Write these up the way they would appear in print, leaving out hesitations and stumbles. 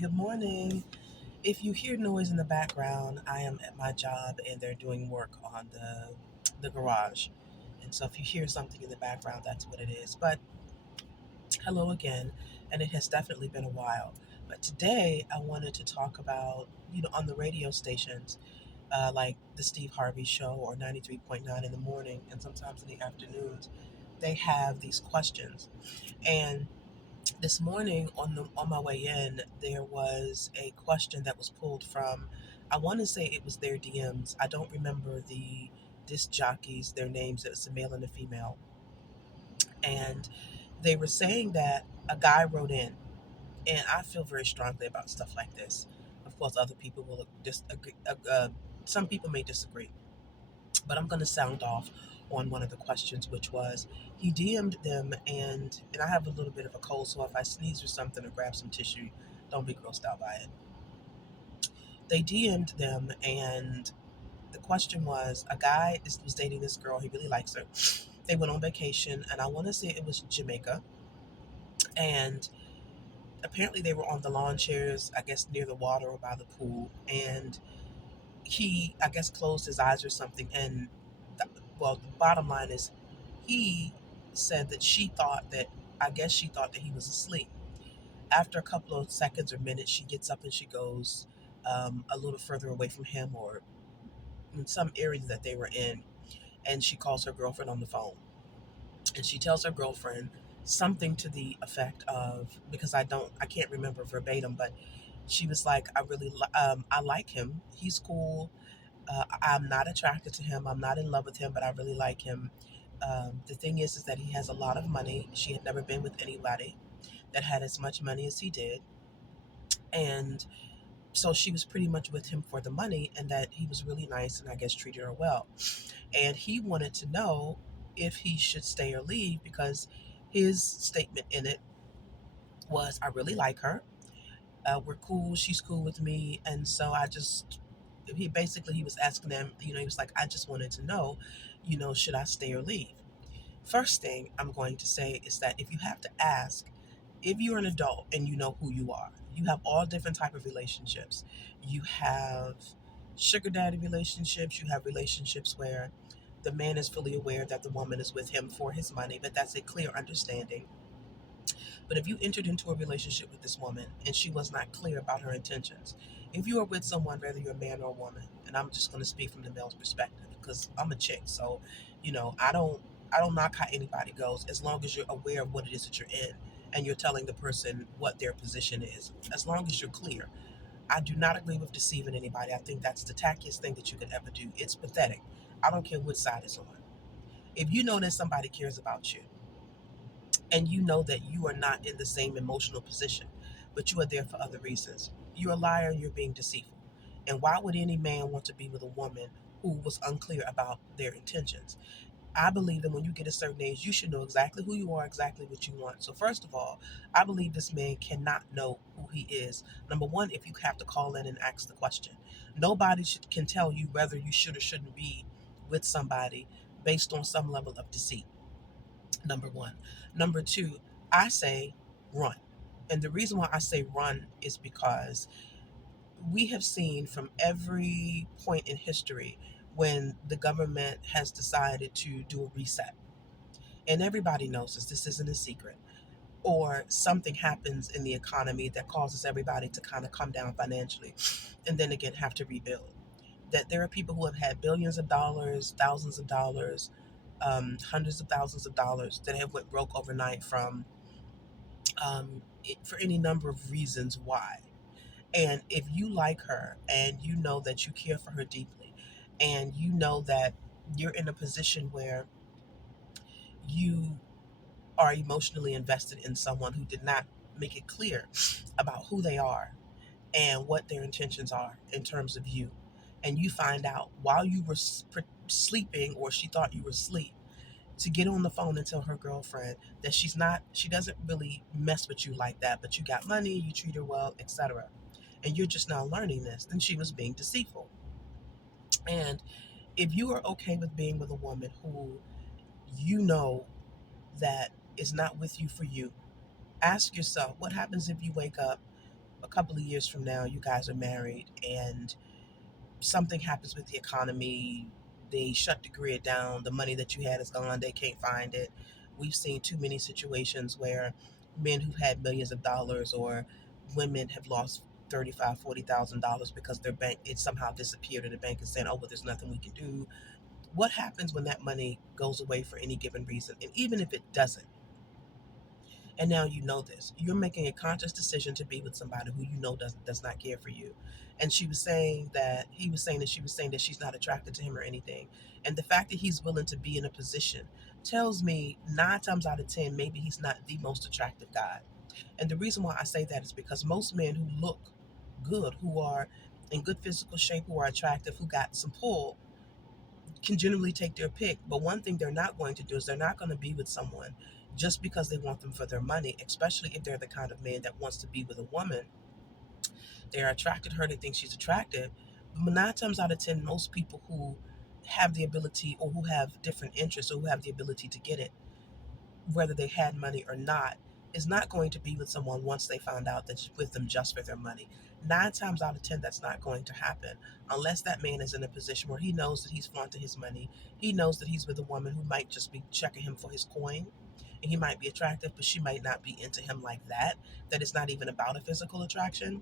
Good morning. If you hear noise in the background, I am at my job and they're doing work on the garage. And so if you hear something in the background, that's what it is. But hello again, and it has definitely been a while. But today I wanted to talk about, on the radio stations, like the Steve Harvey Show or 93.9 in the morning and sometimes in the afternoons, they have these questions. And this morning on my way in, there was a question that was pulled from. I want to say it was their DMs. I don't remember the disc jockeys, their names. It was a male and a female, and they were saying that a guy wrote in, and I feel very strongly about stuff like this. Of course, other people will disagree. Some people may disagree, but I'm going to sound off on one of the questions, which was he DM'd them, and I have a little bit of a cold, so if I sneeze or something or grab some tissue, don't be grossed out by it. They DM'd them, and the question was a guy was dating this girl. He really likes her. They went on vacation, and I want to say it was Jamaica, and apparently they were on the lawn chairs, I guess near the water or by the pool, and he, I guess, closed his eyes or something, and well, the bottom line is he said that I guess she thought that he was asleep. After a couple of seconds or minutes, she gets up and she goes a little further away from him or in some area that they were in, and she calls her girlfriend on the phone. And she tells her girlfriend something to the effect of, because I can't remember verbatim, but she was like, I like him. He's cool. I'm not attracted to him. I'm not in love with him, but I really like him. The thing is that he has a lot of money. She had never been with anybody that had as much money as he did. And so she was pretty much with him for the money and that he was really nice and I guess treated her well. And he wanted to know if he should stay or leave because his statement in it was, I really like her. We're cool. She's cool with me. And so he was asking them, he was like, I just wanted to know, should I stay or leave? First thing I'm going to say is that if you have to ask, if you're an adult and you know who you are, you have all different type of relationships. You have sugar daddy relationships. You have relationships where the man is fully aware that the woman is with him for his money, but that's a clear understanding. But if you entered into a relationship with this woman and she was not clear about her intentions, if you are with someone, whether you're a man or a woman, and I'm just going to speak from the male's perspective because I'm a chick, so I don't knock how anybody goes as long as you're aware of what it is that you're in and you're telling the person what their position is. As long as you're clear, I do not agree with deceiving anybody. I think that's the tackiest thing that you could ever do. It's pathetic. I don't care which side it's on. If you know that somebody cares about you and you know that you are not in the same emotional position, but you are there for other reasons. You're a liar and you're being deceitful. And why would any man want to be with a woman who was unclear about their intentions? I believe that when you get a certain age, you should know exactly who you are, exactly what you want. So, first of all, I believe this man cannot know who he is. Number one, if you have to call in and ask the question, nobody can tell you whether you should or shouldn't be with somebody based on some level of deceit. Number one. Number two, I say run. And the reason why I say run is because we have seen from every point in history when the government has decided to do a reset. And everybody knows this isn't a secret. Or something happens in the economy that causes everybody to kind of come down financially and then again have to rebuild. That there are people who have had billions of dollars, thousands of dollars, hundreds of thousands of dollars that have went broke overnight from for any number of reasons why. And if you like her and you know that you care for her deeply and you know that you're in a position where you are emotionally invested in someone who did not make it clear about who they are and what their intentions are in terms of you, and you find out while you were sleeping or she thought you were asleep to get on the phone and tell her girlfriend that she doesn't really mess with you like that, but you got money, you treat her well, etc. And you're just now learning this, then she was being deceitful. And if you are okay with being with a woman who you know that is not with you for you, ask yourself what happens if you wake up a couple of years from now, you guys are married and something happens with the economy, they shut the grid down, the money that you had is gone, they can't find it. We've seen too many situations where men who've had millions of dollars or women have lost 35, $40,000 because their bank it somehow disappeared and the bank is saying, oh well, there's nothing we can do. What happens when that money goes away for any given reason? And even if it doesn't, and now you know this, you're making a conscious decision to be with somebody who you know does not care for you. And she was saying that he was saying that she was saying that she's not attracted to him or anything. And the fact that he's willing to be in a position tells me 9 times out of 10 maybe he's not the most attractive guy. And the reason why I say that is because most men who look good, who are in good physical shape, who are attractive, who got some pull, can generally take their pick. But one thing they're not going to do is they're not going to be with someone just because they want them for their money, especially if they're the kind of man that wants to be with a woman. They're attracted to her, they think she's attractive. But 9 times out of 10, most people who have the ability or who have different interests or who have the ability to get it, whether they had money or not, is not going to be with someone once they found out that's with them just for their money. 9 times out of 10, that's not going to happen unless that man is in a position where he knows that he's flaunting his money. He knows that he's with a woman who might just be checking him for his coin. And he might be attractive, but she might not be into him like that. That it's not even about a physical attraction,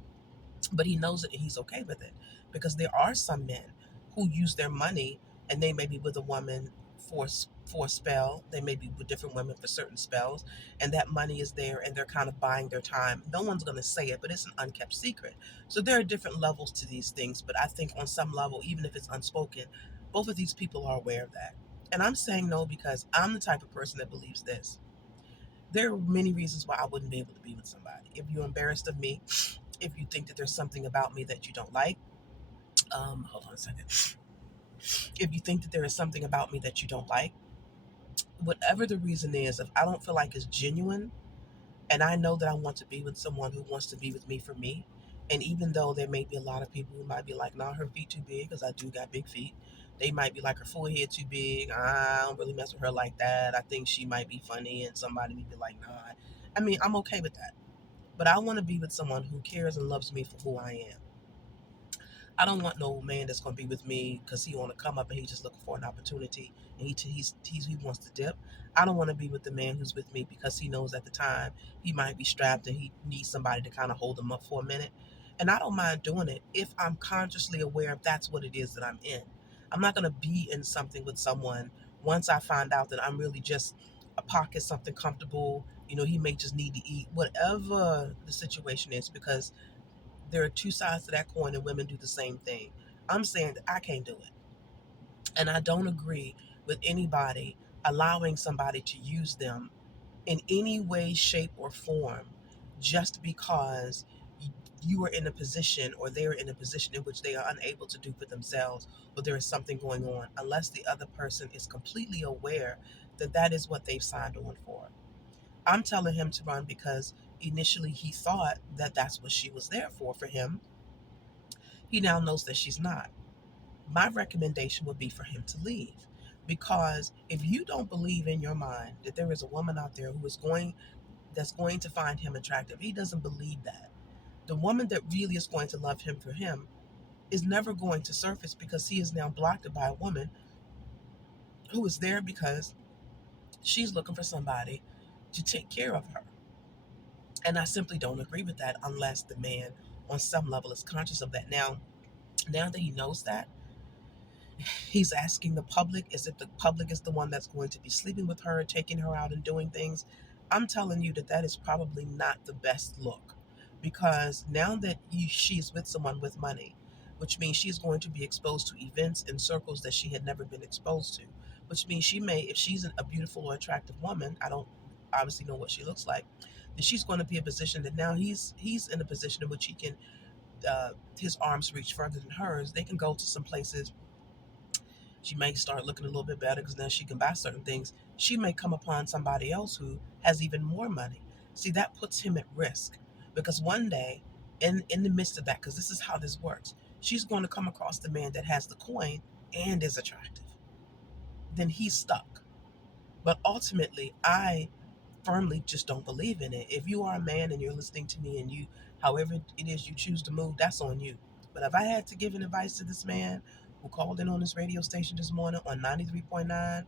but he knows it and he's okay with it, because there are some men who use their money and they may be with a woman for for a spell, they may be with different women for certain spells, and that money is there and they're kind of buying their time. No one's going to say it, but it's an unkept secret. So there are different levels to these things, but I think on some level, even if it's unspoken, both of these people are aware of that. And I'm saying no because I'm the type of person that believes this: there are many reasons why I wouldn't be able to be with somebody. If you're embarrassed of me, if you think that there's something about me that you don't like, hold on a second. If you think that there is something about me that you don't like, whatever the reason is, if I don't feel like it's genuine, and I know that I want to be with someone who wants to be with me for me, and even though there may be a lot of people who might be like, nah, her feet too big, because I do got big feet. They might be like, her forehead too big. I don't really mess with her like that. I think she might be funny, and somebody may be like, nah. I mean, I'm okay with that. But I want to be with someone who cares and loves me for who I am. I don't want no man that's gonna be with me because he want to come up and he's just looking for an opportunity and he wants to dip. I don't want to be with the man who's with me because he knows at the time he might be strapped and he needs somebody to kind of hold him up for a minute. And I don't mind doing it if I'm consciously aware if that's what it is that I'm in. I'm not gonna be in something with someone once I find out that I'm really just a pocket, something comfortable. You know, he may just need to eat, whatever the situation is, because there are two sides to that coin and women do the same thing. I'm saying that I can't do it. And I don't agree with anybody allowing somebody to use them in any way, shape, or form just because you are in a position or they're in a position in which they are unable to do for themselves, or there is something going on, unless the other person is completely aware that that is what they've signed on for. I'm telling him to run because initially he thought that that's what she was there for him. He now knows that she's not. My recommendation would be for him to leave. Because if you don't believe in your mind that there is a woman out there who is going that's going to find him attractive, he doesn't believe that. The woman that really is going to love him for him is never going to surface because he is now blocked by a woman who is there because she's looking for somebody to take care of her. And I simply don't agree with that unless the man on some level is conscious of that. Now that he knows that, he's asking the public as if the public is the one that's going to be sleeping with her, taking her out and doing things. I'm telling you that that is probably not the best look, because now that she's with someone with money, which means she's going to be exposed to events and circles that she had never been exposed to, which means she may, if she's a beautiful or attractive woman, I don't obviously know what she looks like, then she's going to be in a position that now he's in a position in which he can, his arms reach further than hers. They can go to some places. She may start looking a little bit better because now she can buy certain things. She may come upon somebody else who has even more money. See, that puts him at risk, because one day, in the midst of that, because this is how this works, she's going to come across the man that has the coin and is attractive. Then he's stuck. But ultimately, I firmly just don't believe in it. If you are a man and you're listening to me and you However it is you choose to move, that's on you. But if I had to give an advice to this man who called in on his radio station this morning on 93.9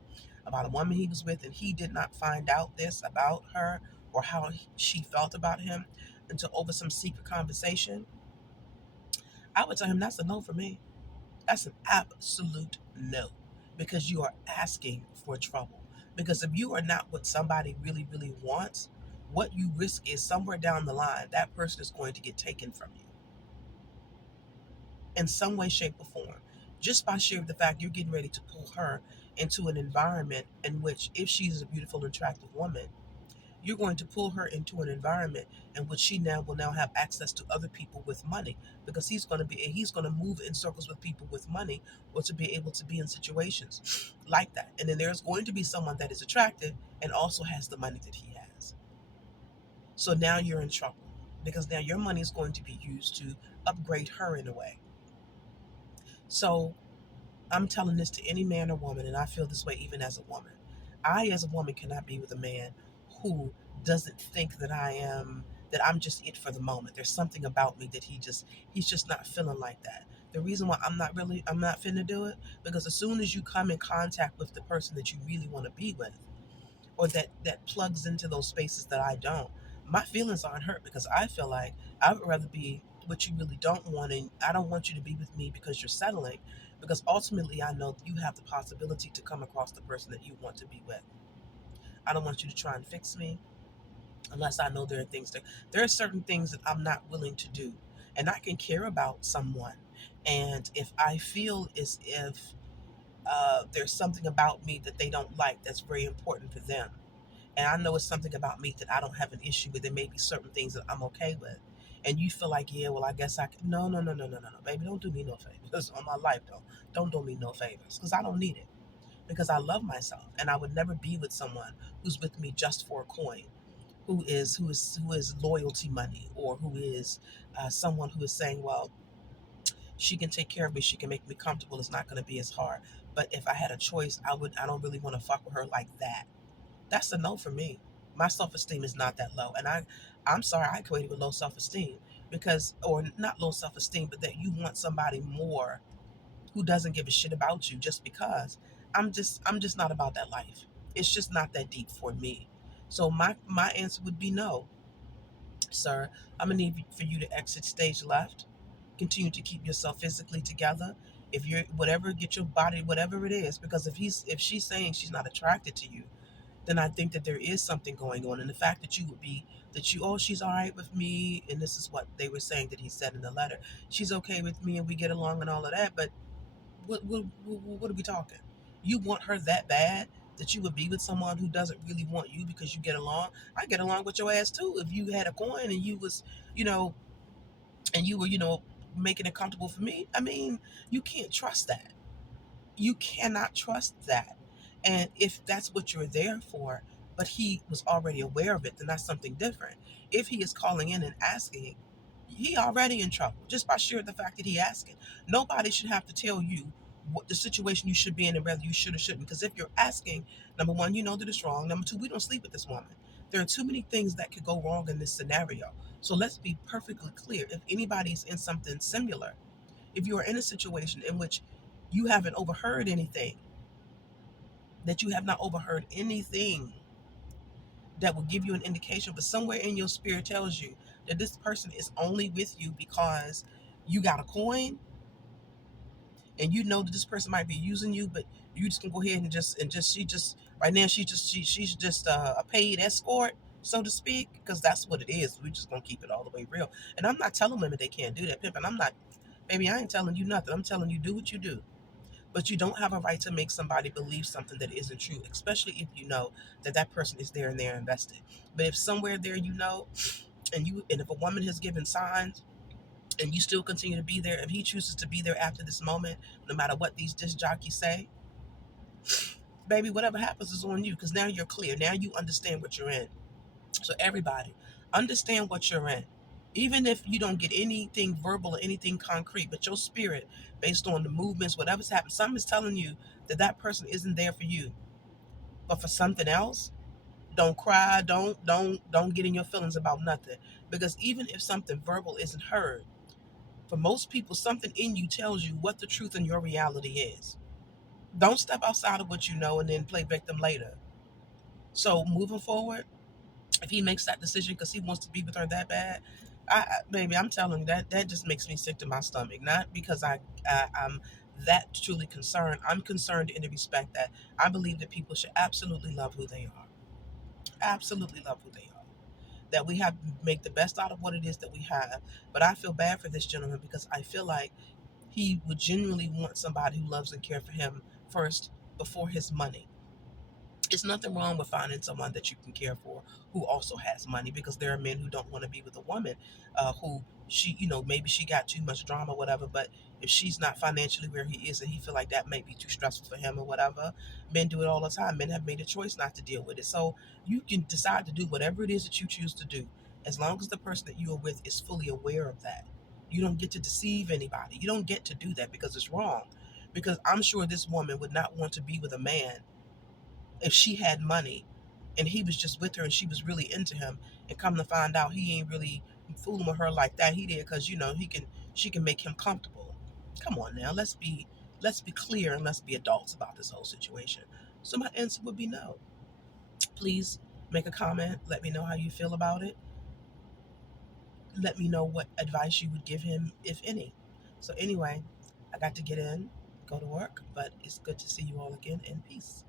about a woman he was with and he did not find out this about her or how she felt about him until over some secret conversation, I would tell him that's a no for me. That's an absolute no, because you are asking for trouble. Because if you are not what somebody really, really wants, what you risk is somewhere down the line, that person is going to get taken from you in some way, shape, or form. Just by sheer of the fact you're getting ready to pull her into an environment in which, if she's a beautiful, attractive woman, you're going to pull her into an environment in which she now will now have access to other people with money, because he's going to move in circles with people with money, or to be able to be in situations like that. And then there's going to be someone that is attractive and also has the money that he has. So now you're in trouble, because now your money is going to be used to upgrade her in a way. So I'm telling this to any man or woman, and I feel this way even as a woman. I, as a woman, cannot be with a man who doesn't think that I'm just it for the moment. There's something about me that he's just not feeling like that. The reason why I'm not finna do it, because as soon as you come in contact with the person that you really want to be with, or that plugs into those spaces that I don't, my feelings aren't hurt, because I feel like I would rather be what you really don't want, and I don't want you to be with me because you're settling, because ultimately I know you have the possibility to come across the person that you want to be with. I don't want you to try and fix me unless I know there are certain things that I'm not willing to do. And I can care about someone, and if I feel as if there's something about me that they don't like that's very important for them, and I know it's something about me that I don't have an issue with. There may be certain things that I'm okay with, and you feel like, yeah, well, I guess I can. No, no, no, no, no, no, no, baby, don't do me no favors on my life, though. Don't do me no favors, because I don't need it. Because I love myself, and I would never be with someone who's with me just for a coin, who is loyalty money, or who is someone who is saying, well, she can take care of me, she can make me comfortable. It's not going to be as hard. But if I had a choice, I would. I don't really want to fuck with her like that. That's a no for me. My self-esteem is not that low, and I'm sorry, I equate it with low self-esteem, because, or not low self-esteem, but that you want somebody more who doesn't give a shit about you just because. I'm just not about that life. It's just not that deep for me. So my answer would be no, sir. I'm gonna need for you to exit stage left. Continue to keep yourself physically together. If you're whatever, get your body, whatever it is, because if she's saying she's not attracted to you, then I think that there is something going on. And the fact that oh, she's all right with me, and this is what they were saying that he said in the letter, she's okay with me and we get along and all of that. But what are we talking? You want her that bad that you would be with someone who doesn't really want you because you get along? I get along with your ass too. If you had a coin and you was, you know, and you were, making it comfortable for me, I mean, you can't trust that. You cannot trust that. And if that's what you're there for, but he was already aware of it, then that's something different. If he is calling in and asking, he already in trouble just by sheer the fact that he asking. Nobody should have to tell you what the situation you should be in and whether you should or shouldn't. Because if you're asking, number one, you know that it's wrong. Number two, we don't sleep with this woman. There are too many things that could go wrong in this scenario. So let's be perfectly clear. If anybody's in something similar, if you are in a situation in which you haven't overheard anything, that you have not overheard anything that will give you an indication, but somewhere in your spirit tells you that this person is only with you because you got a coin, and you know that this person might be using you, but you just can go ahead and she just right now she's just a paid escort, so to speak, because that's what it is. We're just gonna keep it all the way real. And I'm not telling women they can't do that, pimping. I'm not, baby. I ain't telling you nothing. I'm telling you, do what you do. But you don't have a right to make somebody believe something that isn't true, especially if you know that that person is there and they're invested. But if somewhere there and if a woman has given signs and you still continue to be there, if he chooses to be there after this moment, no matter what these disc jockeys say, baby, whatever happens is on you, because now you're clear. Now you understand what you're in. So everybody, understand what you're in. Even if you don't get anything verbal or anything concrete, but your spirit, based on the movements, whatever's happened, something is telling you that that person isn't there for you, but for something else. Don't cry. Don't get in your feelings about nothing. Because even if something verbal isn't heard, for most people, something in you tells you what the truth in your reality is. Don't step outside of what you know and then play victim later. So moving forward, if he makes that decision because he wants to be with her that bad, baby, I'm telling you that just makes me sick to my stomach. Not because I'm that truly concerned. I'm concerned in the respect that I believe that people should absolutely love who they are. Absolutely love who they are. That we have to make the best out of what it is that we have. But I feel bad for this gentleman because I feel like he would genuinely want somebody who loves and cares for him first before his money. It's nothing wrong with finding someone that you can care for who also has money, because there are men who don't want to be with a woman who she, maybe she got too much drama, whatever. But if she's not financially where he is and he feel like that may be too stressful for him or whatever, men do it all the time. Men have made a choice not to deal with it. So you can decide to do whatever it is that you choose to do, as long as the person that you are with is fully aware of that. You don't get to deceive anybody. You don't get to do that because it's wrong. Because I'm sure this woman would not want to be with a man if she had money and he was just with her and she was really into him, and come to find out he ain't really fooling with her like that. He did because she can make him comfortable. Come on now, let's be clear and let's be adults about this whole situation. So my answer would be no. Please make a comment, let me know how you feel about it, let me know what advice you would give him, if any. So anyway, I got to get in, go to work, but it's good to see you all again, and peace.